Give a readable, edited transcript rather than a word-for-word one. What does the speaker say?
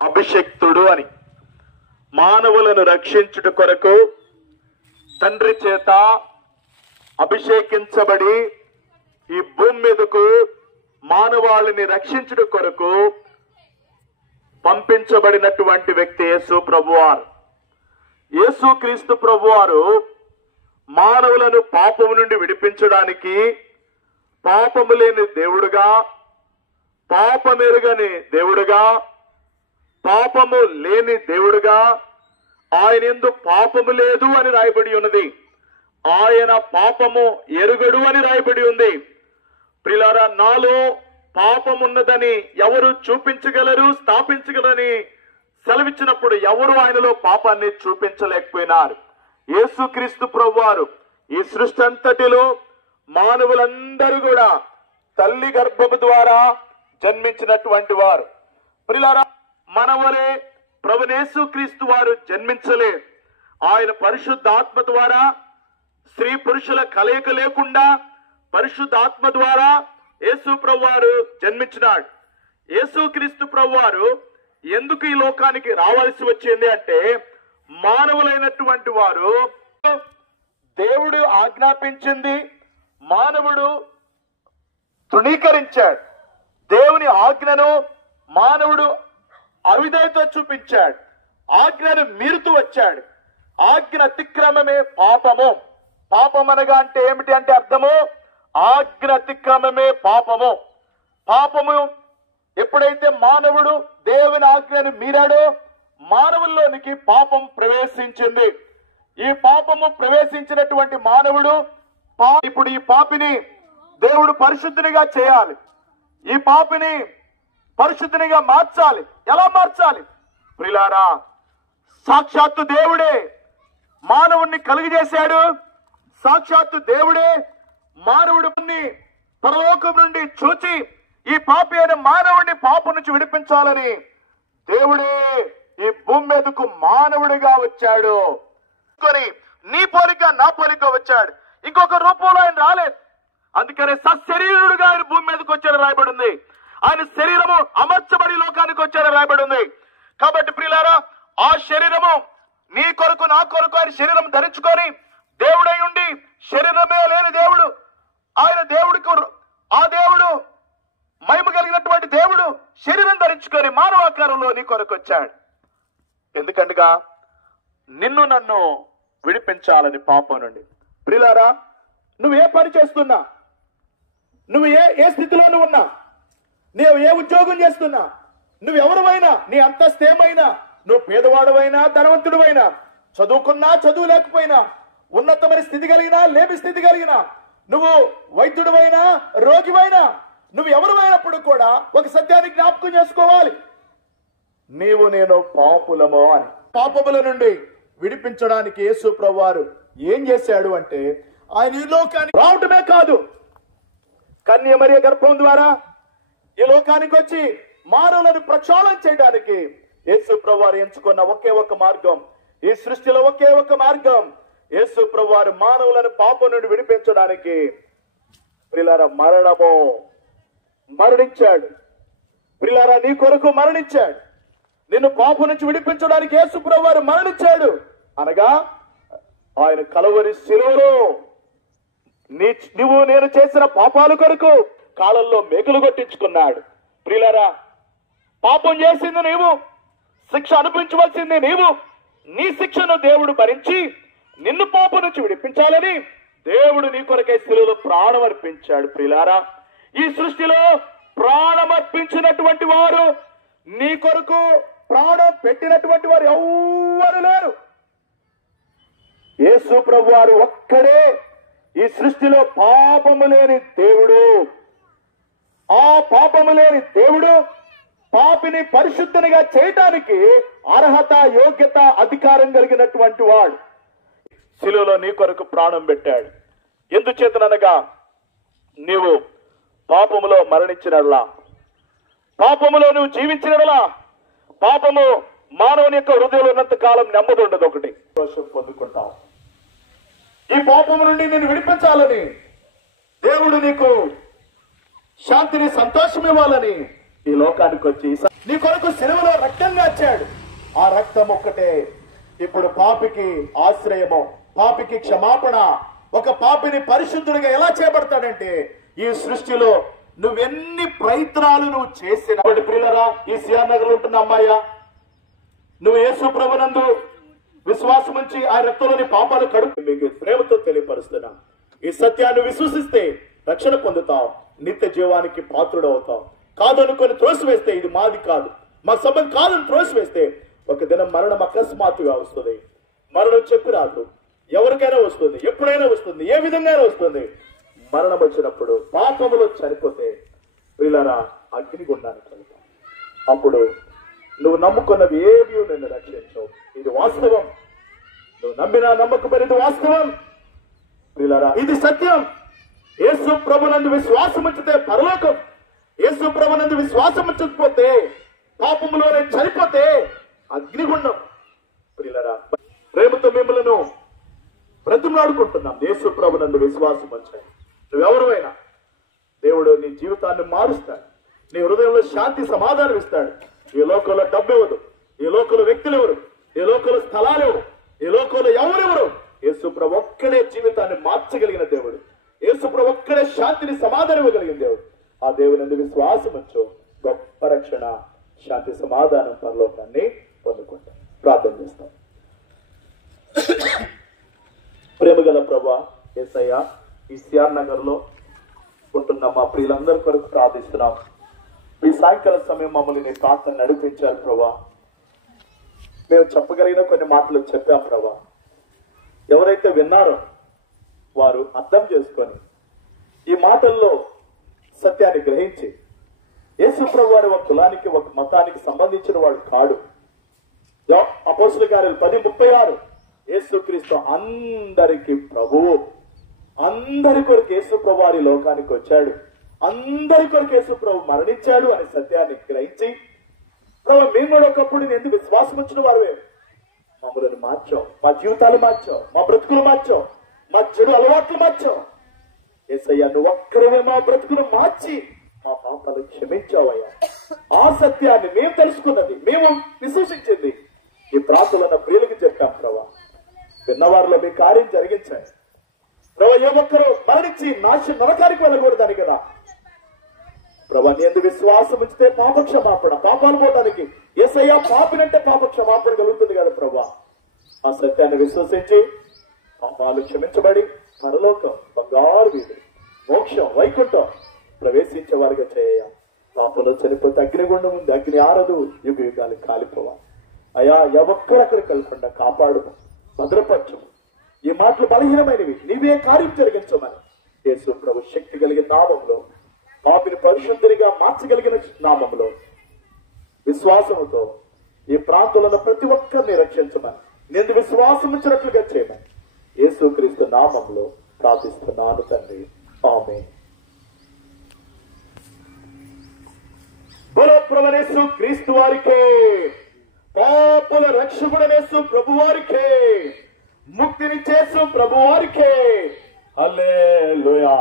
అభిషక్తుడు అని. మానవులను రక్షించుట కొరకు తండ్రి చేత అభిషేకించబడి ఈ భూమి మీదకు మానవాళిని రక్షించుట కొరకు పంపించబడినటువంటి వ్యక్తి యేసు ప్రభువారు. యేసు క్రీస్తు ప్రభువారు మానవులను పాపము నుండి విడిపించడానికి పాపము లేని దేవుడుగా, పాపమెరుగని దేవుడుగా, పాపము లేని దేవుడుగా, ఆయన యందు పాపము లేదు అని రాయబడి ఉన్నది. ఆయన పాపము ఎరుగడు అని రాయబడి ఉంది. ప్రియులారా, నాలో పాపమున్నదని ఎవరు చూపించగలరు, స్థాపించగలరని సెలవిచ్చినప్పుడు ఎవరు ఆయనలో పాపాన్ని చూపించలేకపోయినారు. యేసుక్రీస్తు ప్రభువారు ఈ సృష్టి అంతటిలో మానవులందరూ కూడా తల్లి గర్భము ద్వారా జన్మించినటువంటి వారు. ప్రియులారా, మనవలే ప్రభువైన యేసుక్రీస్తు వారు జన్మించలే. ఆయన పరిశుద్ధాత్మ ద్వారా, స్త్రీ పురుషుల కలయిక లేకుండా పరిశుద్ధాత్మ ద్వారా యేసు ప్రభువారు జన్మించినాడు. యేసుక్రీస్తు ప్రభువారు ఎందుకు ఈ లోకానికి రావాల్సి వచ్చింది అంటే, మానవులైనటువంటి వారు దేవుడు ఆజ్ఞాపించింది మానవుడు తృణీకరించాడు. దేవుని ఆజ్ఞను మానవుడు అవిధేయత చూపించాడు. ఆజ్ఞను మీరుతూ వచ్చాడు. ఆజ్ఞ అతిక్రమమే పాపము. పాపం అనగా అంటే ఏమిటి అంటే అర్థము, ఆజ్ఞ అతిక్రమమే పాపము. పాపము ఎప్పుడైతే మానవుడు దేవుని ఆజ్ఞను మీరాడో మానవుల్లోనికి పాపం ప్రవేశించింది. ఈ పాపము ప్రవేశించినటువంటి మానవుడు ఇప్పుడు ఈ పాపిని దేవుడు పరిశుద్ధునిగా చేయాలి. ఈ పాపిని పరిశుద్ధునిగా మార్చాలి. ఎలా మార్చాలి? ప్రియులారా, సాక్షాత్తు దేవుడే మానవుణ్ణి కలుగజేశాడు. సాక్షాత్తు దేవుడే మానవుడిని పరలోకం నుండి చూచి ఈ పాపి అయిన మానవుడిని పాపం నుంచి విడిపించాలని దేవుడే ఈ భూమి మీదకు మానవుడిగా వచ్చాడు. నీ పోలిక నా పోలిక వచ్చాడు. ఇంకొక రూపంలో ఆయన రాలేదు. అందుకనే సశరీరుడుగా ఆయన భూమి మీదకి వచ్చారని రాయబడి ఉంది. ఆయన శరీరము అమర్చబడి లోకానికి వచ్చారని రాయబడి ఉంది. కాబట్టి ప్రియులారా, ఆ శరీరము నీ కొరకు నా కొరకు ఆయన శరీరం ధరించుకొని దేవుడై ఉండి, శరీరమే లేని దేవుడు ఆయన దేవుడికి, ఆ దేవుడు మహిమ కలిగినటువంటి దేవుడు శరీరం ధరించుకొని మానవాకారంలో నీ కొరకు వచ్చాడు. ఎందుకంటగా నిన్ను నన్ను విడిపించాలని పాపం నుండి. ప్రియులారా, నువ్వు ఏ పని చేస్తున్నా, నువ్వు ఏ స్థితిలోనూ ఉన్నా, నీవు ఏ ఉద్యోగం చేస్తున్నా, నువ్వెవరువైనా, నీ అంతస్తు ఏమైనా, నువ్వు పేదవాడువైనా ధనవంతుడువైనా, చదువుకున్నా చదువు లేకపోయినా, ఉన్నతమైన స్థితి కలిగినా లేమి స్థితి కలిగినా, నువ్వు వైద్యుడువైనా రోగివైనా, నువ్వు ఎవరువైనప్పుడు కూడా ఒక సత్యాన్ని జ్ఞాపకం చేసుకోవాలి. నీవు నేను పాపులమో అని. పాపముల నుండి విడిపించడానికి యేసు ప్రభువారు ఏం చేశాడు అంటే, ఆయన ఈ లోకానికి రావటమే కాదు, కన్య మరియ గర్భం ద్వారా ఈ లోకానికి వచ్చి మానవులను ప్రక్షాళన చేయడానికి యేసు ప్రభువారు ఎంచుకున్న ఒకే ఒక మార్గం, ఈ సృష్టిలో ఒకే ఒక మార్గం, యేసు ప్రభువారు మానవులను పాపం నుండి విడిపించడానికి ప్రియులారా మరణించాడు. ప్రియులారా, నీ కొరకు మరణించాడు. నిన్ను పాపం నుంచి విడిపించడానికి యేసు ప్రభువారు మరణించాడు. అనగా ఆయన కలువరి శిలువలో నువ్వు నేను చేసిన పాపాల కొరకు కాళ్ళల్లో మేకులు కొట్టించుకున్నాడు. ప్రియులారా, పాపం చేసింది నీవు, శిక్ష అనుభవించవలసింది నీవు. నీ శిక్షను దేవుడు భరించి నిన్ను పాపం నుంచి విడిపించాలని దేవుడు నీ కొరకై శిలువలో ప్రాణం అర్పించాడు. ప్రియులారా, ఈ సృష్టిలో ప్రాణం అర్పించినటువంటి వారు, నీ కొరకు ప్రాణం పెట్టినటువంటి వారు ఎవ్వరు లేరు. యేసు ప్రభువారు ఒక్కడే ఈ సృష్టిలో పాపము లేని దేవుడు. ఆ పాపము లేని దేవుడు పాపిని పరిశుద్ధునిగా చేయటానికి అర్హత, యోగ్యత, అధికారం కలిగినటువంటి వాడు శిలువలో నీ కొరకు ప్రాణం పెట్టాడు. ఎందుచేతనగా నీవు పాపములో మరణించినలా, పాపములో నువ్వు జీవించినలా, పాపము మానవుని యొక్క హృదయంలో ఉన్నంత కాలం నెమ్మది ఉండదు. ఒకటి దోషం పొందుకుంటావు. ఈ పాపము నుండి నేను విడిపించాలని దేవుడు నీకు శాంతిని, సంతోషం ఇవ్వాలని ఈ లోకానికి వచ్చి నీ కొరకు శిలువలో రక్తంగా ఆ రక్తం ఒక్కటే ఇప్పుడు పాపికి ఆశ్రయము, పాపికి క్షమాపణ. ఒక పాపిని పరిశుద్ధుడిగా ఎలా చేయబడతాడంటే, ఈ సృష్టిలో నువ్వెన్ని ప్రయత్నాలు నువ్వు చేసిన ప్రియులరా, ఈ సిఆర్ నగర్ ఉంటున్న అమ్మాయ, నువ్వు యేసు ప్రభునందు విశ్వాసం ఉంచి ఆ రక్తంలోని పాపాలు కడుపు మీకు ప్రేమతో తెలియపరుస్తున్నా. ఈ సత్యాన్ని విశ్వసిస్తే రక్షణ పొందుతావు, నిత్య జీవానికి పాత్రుడు అవుతావు. కాదనుకొని త్రోసివేస్తే ఇది మాది కాదు, మా సంబంధం కాదని త్రోసివేస్తే ఒక దినం మరణం అకస్మాత్తుగా వస్తుంది. మరణం చెప్పి రాదు, ఎవరికైనా వస్తుంది, ఎప్పుడైనా వస్తుంది, ఏ విధంగా వస్తుంది. మరణం వచ్చినప్పుడు పాపములో చనిపోతే ప్రియులారా అగ్నిగుండానికి వెళ్తాం. అప్పుడు నువ్వు నమ్ముకున్నవి ఏవి నిన్ను రక్షించవు. ఇది వాస్తవం. నువ్వు నమ్మినా నమ్మకపోయినది వాస్తవం ప్రియులారా, ఇది సత్యం. యేసు ప్రభునందు విశ్వాసం ఉంచితే పరలోకం, యేసు ప్రభునందు విశ్వాసం ఉంచకపోతే పాపములోనే చనిపోతే అగ్నిగుండం. ప్రియులారా, ప్రేమతో మిమ్మల్ని బ్రతిమలాడుకుంటున్నాం. యేసు ప్రభునందు విశ్వాసం ఉంచాలి. నువ్వెవరైనా దేవుడు నీ జీవితాన్ని మారుస్తాడు, నీ హృదయంలో శాంతి సమాధానం ఇస్తాడు. ఈ లోకంలో డబ్బు ఇవ్వదు, ఈ లోకంలో వ్యక్తులు ఎవరు, ఈ లోకంలో స్థలాలు ఎవరు, ఈ లోకంలో ఎవరెవరు. యేసు ప్రభు ఒక్కడే జీవితాన్ని మార్చగలిగిన దేవుడు, యేసు ప్రభు ఒక్కడే శాంతిని సమాధానం ఇవ్వగలిగిన దేవుడు. ఆ దేవుని విశ్వాసం ఉంచు, గొప్ప రక్షణ, శాంతి సమాధానం, పరలోకాన్ని పొందుకుంటాం. ప్రార్థన చేస్తాం. ప్రేమగల ప్రభువా యేసయ్యా, ఈ సిఆర్ నగర్ లో ఉంటున్న మా ప్రియులందరి కొరకు ప్రార్థిస్తున్నాం. ఈ సాయంకాల సమయం మమ్మల్ని నీ ప్రార్థన నడిపించారు ప్రభా. మేము చెప్పగలిగిన కొన్ని మాటలు చెప్పాం ప్రభా. ఎవరైతే విన్నారో వారు అర్థం చేసుకొని ఈ మాటల్లో సత్యాన్ని గ్రహించి, యేసు ప్రభు వారి ఒక కులానికి ఒక మతానికి సంబంధించిన వాడు కాడు. అపోస్తుల కార్యాలు 10:36 యేసుక్రీస్తు అందరికి ప్రభువు, అందరి కొరకు యేసు ప్రభు వారి లోకానికి వచ్చాడు, అందరి కొరకు యేసు ప్రభు మరణించాడు అనే సత్యాన్ని గ్రహించి, ప్రభు మేము కూడా ఒకప్పుడు ఎందుకు విశ్వాసం వచ్చిన వారువే, మమ్మల్ని మార్చాం, మా జీవితాలు మార్చాం, మా బ్రతుకులు మార్చాం, మా చెడు అలవాట్లు మార్చాం. యేసయ్యా, నువ్వు ఒక్కరివే మా బ్రతుకులు మార్చి మా పాపాలు క్షమించావయ్యా. ఆ సత్యాన్ని మేము తెలుసుకున్నది, మేము విశ్వసించింది ఈ ప్రార్థనల ప్రియులకి చెప్పాం ప్రభా. విన్నవారిలో మీ కార్యం జరిగించండి ప్రభా. ఏ ఒక్కరు మరణించి నరకానికి వెళ్ళకూడదని కదా ప్రభా. నీ యందు విశ్వాసం ఉంచితే పాప క్షమాపణ, పాపాలు పోవడానికి యేసయ్యా పాపినంటే పాప క్షమాపణ కలుగుతుంది కదా ప్రభా. ఆ సత్యాన్ని విశ్వసించి పాపాలు క్షమించబడి పరలోకం, బంగారు వీధి, మోక్షం, వైకుంఠం ప్రవేశించే వారిగా చేయ. పాపంలో చనిపోతే అగ్నిగుండం ఉంది, అగ్ని ఆరదు, యుగ యుగాలు కాలిపోవా. అయా, ఎవక్కడక్కడ కలగకుండా కాపాడు, భద్రపరచము. ఈ మాటలు బలహీనమైనవి, నీవే కార్యం జరిగించమని యేసు ప్రభు శక్తి కలిగిన నామంలో, పాపిని పరిశుద్ధునిగా మార్చగలిగిన నామంలో విశ్వాసముతో ఈ ప్రాంతంలో ప్రతి ఒక్కరిని రక్షించమని, నేను విశ్వాసం ఇచ్చినట్లుగా చేయమని యేసుక్రీస్తు నామంలో ప్రార్థిస్తున్నాను తండ్రి. ఆమేన్. బలో ప్రభువైన క్రీస్తు వారికే, పాపుల రక్షకుడనేసు ప్రభు వారికే, ముక్తిని చేసు ప్రభు వారికే. హల్లెలూయా.